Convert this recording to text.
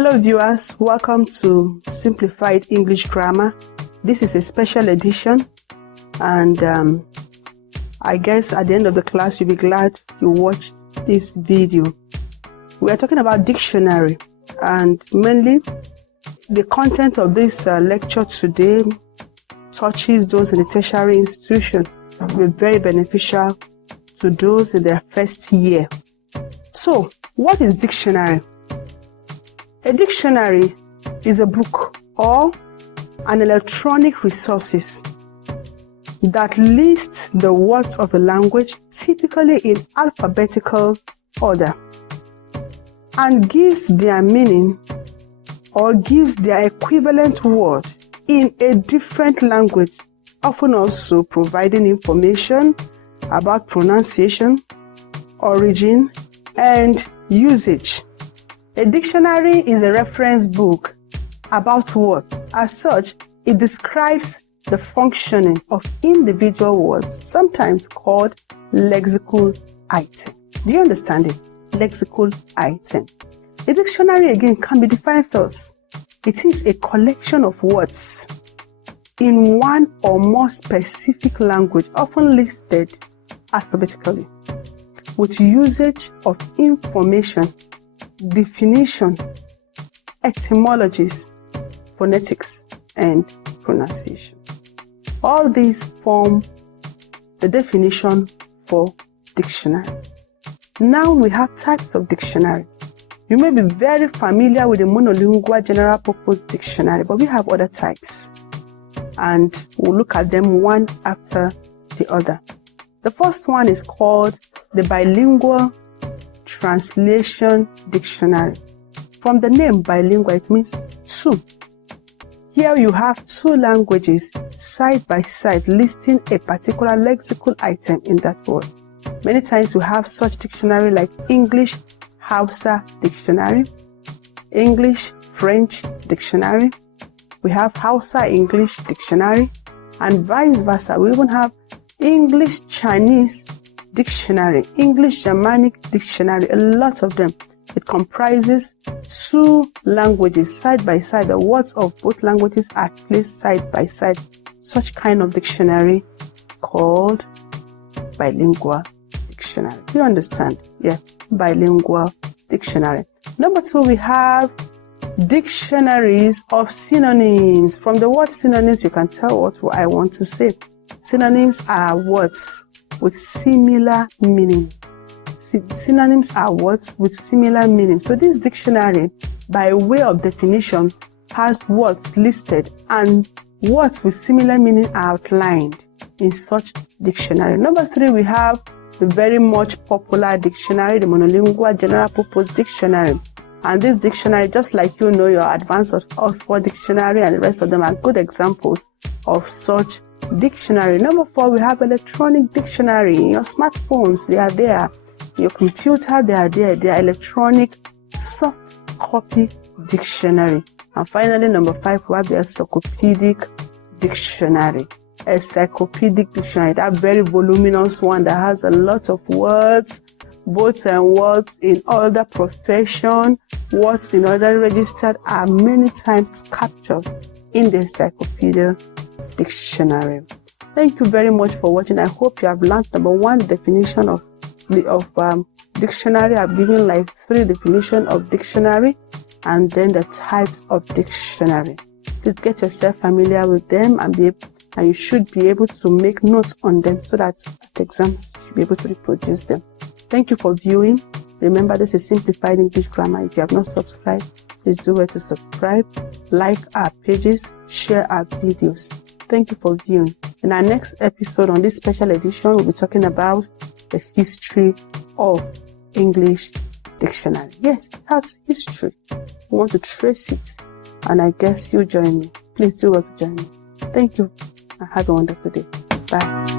Hello viewers, welcome to Simplified English Grammar. This is a special edition, and I guess at the end of the class you'll be glad you watched this video. We are talking about dictionary, and mainly the content of this lecture today touches those in the tertiary institution. It will be very beneficial to those in their first year. So, what is dictionary? A dictionary is a book or an electronic resources that lists the words of a language, typically in alphabetical order, and gives their meaning or gives their equivalent word in a different language, often also providing information about pronunciation, origin, and usage. A dictionary is a reference book about words. As such, it describes the functioning of individual words, sometimes called lexical item. Do you understand it? Lexical item. A dictionary, again, can be defined thus. It is a collection of words in one or more specific language, often listed alphabetically, with usage of information, definition, etymologies, phonetics, and pronunciation. All these form the definition for dictionary. Now we have types of dictionary. You may be very familiar with the monolingual general purpose dictionary, but we have other types, and we'll look at them one after the other. The first one is called the Bilingual Translation Dictionary. From the name bilingual, it means two. Here you have two languages side by side listing a particular lexical item in that word. Many times we have such dictionary like English Hausa dictionary, English French dictionary. We have Hausa English dictionary, and vice versa. We even have English Chinese dictionary, English Germanic dictionary, a lot of them. It comprises two languages side by side. The words of both languages are placed side by side. Such kind of dictionary called bilingual dictionary. Do you understand? Yeah, bilingual dictionary. Number two, we have dictionaries of synonyms. From the word synonyms, you can tell what I want to say. Synonyms are words with similar meanings. Synonyms are words with similar meanings. So this dictionary, by way of definition, has words listed and words with similar meaning are outlined in such dictionary. Number three, we have the very much popular dictionary, the monolingual general purpose dictionary. And this dictionary, just like your Advanced Oxford Dictionary and the rest of them, are good examples of such dictionary. Number four, we have electronic dictionary. In your smartphones, they are there. In your computer, they are there. They are electronic soft copy dictionary. And finally, number five, we have the encyclopedic dictionary. Encyclopedic dictionary, that very voluminous one that has a lot of words, both words in other profession, words in other registered, are many times captured in the encyclopedia dictionary. Thank you very much for watching. I hope you have learned number one, definition of dictionary. I've given like 3 definitions of dictionary, and then the types of dictionary. Please get yourself familiar with them, and you should be able to make notes on them so that at exams you should be able to reproduce them. Thank you for viewing. Remember, this is Simplified English Grammar. If you have not subscribed, please do well to subscribe, like our pages, share our videos. Thank you for viewing. In our next episode on this special edition, we'll be talking about the history of English dictionary. Yes, it has history. We want to trace it, and I guess you'll join me. Please do well to join me. Thank you, and have a wonderful day. Bye.